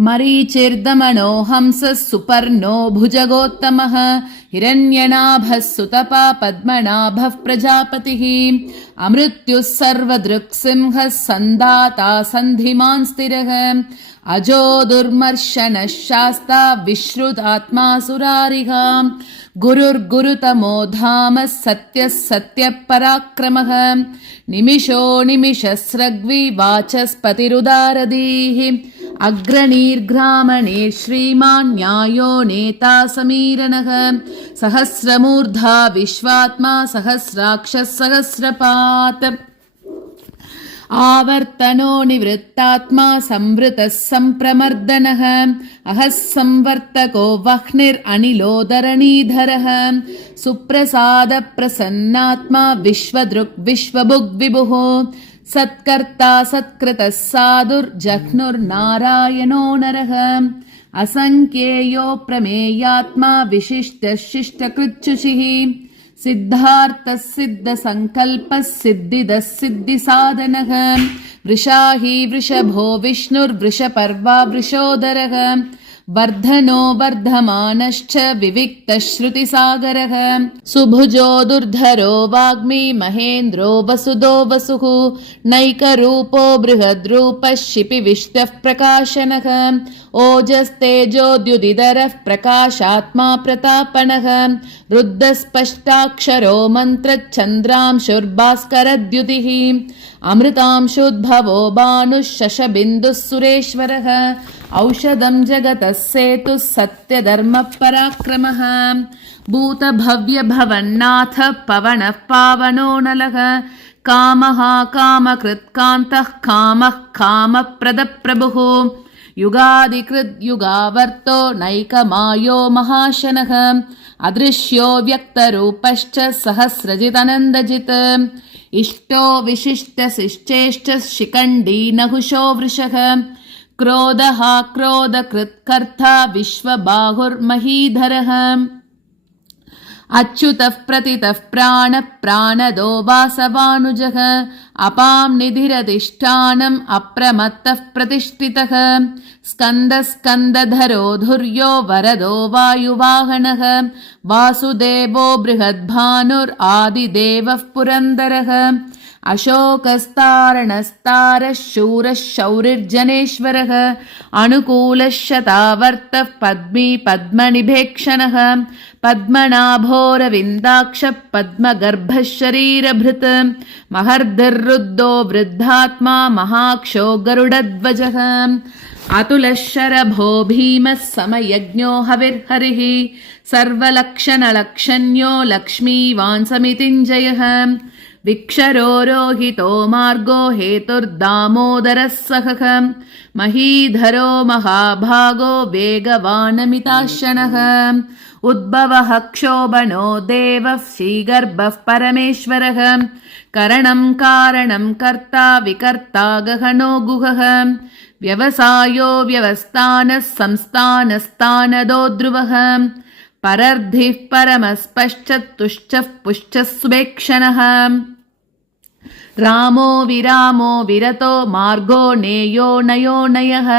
मरीचिर्दमनो हंसः सुपर्णो भुजगोत्तमः हिरण्यनाभः सुतपा पद्मनाभः प्रजापतिः अमृत्युः सर्वदृक्सिंहः सन्दाता सन्धिमान् स्थिरः अजो दुर्मर्शनः शास्ता विश्रुतात्मा सुरारिहा गुरुर्गुरुतमो धामः सत्यः सत्यपराक्रमः निमिषो निमिषस्रग्वी वाचस्पतिरुदारधीः अग्रणीर्ग्रामणीर्श्रीमान् न्यायो नेता समीरणः सहस्रमूर्धा विश्वात्मा सहस्राक्षः सहस्रपात् आवर्तनो निवृत्तात्मा संवृतः सम्प्रमर्दनः अहः संवर्तको वह्निरनिलोदरणीधरः सुप्रसादप्रसन्नात्मा विश्वदृक् विश्वभुग् विभुः सत्कर्ता सत्कृतः साधुर्जह्नुर्नारायणो नरः असङ्ख्येयो प्रमेयात्मा विशिष्टः शिष्टकृच्छुषिः सिद्धार्थः सिद्धसङ्कल्पः सिद्धिदः सिद्धिसाधनः वृषाही वृषभो विष्णुर्वृषपर्वा वृषोदरः वर्धनो वर्धमानश्च विविक्तः श्रुतिसागरः सुभुजो दुर्धरो वाग्मी महेन्द्रो वसुदो वसुः नैकरूपो बृहद्रूपः शिपिविष्टः प्रकाशनः ओजस्तेजोद्युदिधरः प्रकाशात्मा प्रतापनः रुद्धस्पष्टाक्षरो मन्त्रश्चन्द्रांशुर्भास्करद्युतिः अमृतांशुद्भवो भानुः शशबिन्दुः सुरेश्वरः औषधं जगतः सेतुः सत्यधर्मपराक्रमः भूतभव्यभवन्नाथ पवनः पावनो नलः कामः कामकृत्कान्तः कामः कामप्रदप्रभुः युगादिकृद् युगावर्तो नैकमायो महाशनः अदृश्यो व्यक्तरूपश्च सहस्रजिदनन्दजित् इष्टो विशिष्टशिश्चेष्ट शिखण्डी नहुषो वृषः क्रोधः क्रोधकृत्कर्ता विश्वबाहुर्महीधरः अच्युतः प्रतितः प्राणः प्राणदो वासवानुजः अपां निधिरधिष्ठानम् अप्रमत्तः प्रतिष्ठितः स्कन्दः स्कन्दधरो धुर्यो वरदो वायुवाहनः वासुदेवो बृहद्भानुरादिदेवः पुरन्दरः अशोकस्तारणस्तारः शूरः शौरिर्जनेश्वरः अनुकूलः शतावर्तः पद्मी पद्मनिभेक्षणः पद्मनाभोरविन्दाक्षः पद्मगर्भः शरीरभृत् महर्धिर्रुद्धो वृद्धात्मा महाक्षो गरुडध्वजः अतुलः शरभो भीमः समयज्ञो हविर्हरिः सर्वलक्षणलक्षण्यो लक्ष्मीवान् समितिञ्जयः विक्षरो रोहितो मार्गो हेतुर्दामोदरः सहः महीधरो महाभागो वेगवानमिताशनः उद्भवः क्षोभनो देवः श्रीगर्भः परमेश्वरः करणं कारणं कर्ता विकर्ता गहनो गुहः व्यवसायो व्यवस्थानः संस्थानस्तानदो ध्रुवः परर्धिः परमस्पश्चतुश्चः पुश्चः सुभेक्षणः रामो विरामो विरतो मार्गो नेयो नयो नयः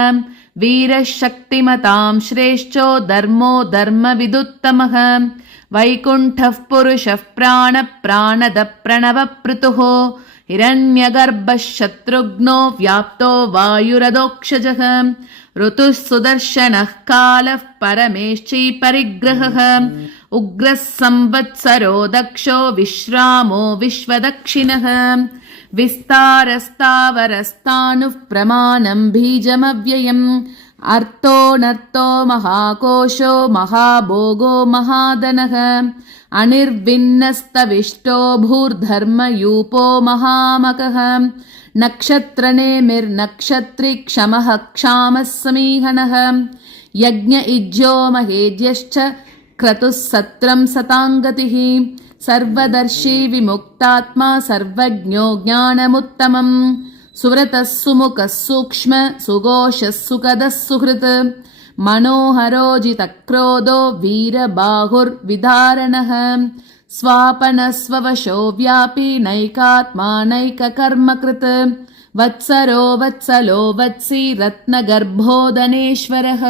वीरः शक्तिमतां श्रेष्ठो धर्मो धर्मविदुत्तमः वैकुण्ठः पुरुषः प्राणः प्रणवपृतुः हिरण्यगर्भः शत्रुघ्नो व्याप्तो वायुरधोक्षजः ऋतुः सुदर्शनः कालः परमेष्ठी परिग्रहः उग्रः संवत्सरो दक्षो विश्रामो विश्वदक्षिणः विस्तारस्तावरस्तानुः प्रमाणं बीजमव्ययम् अर्थोऽनर्थो महाकोशो महाभोगो महाधनः अनिर्विन्नस्तविष्टो भूर्धर्मयूपो महामकः नक्षत्रनेमिर्नक्षत्री क्षमः क्षामः समीहनः यज्ञ इज्यो महेज्यश्च क्रतुः सत्रं सताङ्गतिः सर्वदर्शी विमुक्तात्मा सर्वज्ञो ज्ञानमुत्तमम् सुव्रतः सुमुखः सूक्ष्म सुघोषः सुखदः सुहृत् मनोहरोजितक्रोधो वीरबाहुर्विधारणः स्वापनः स्ववशो व्यापी नैकात्मा नैककर्मकृत् वत्सरो वत्सलो वत्सी रत्नगर्भोदनेश्वरः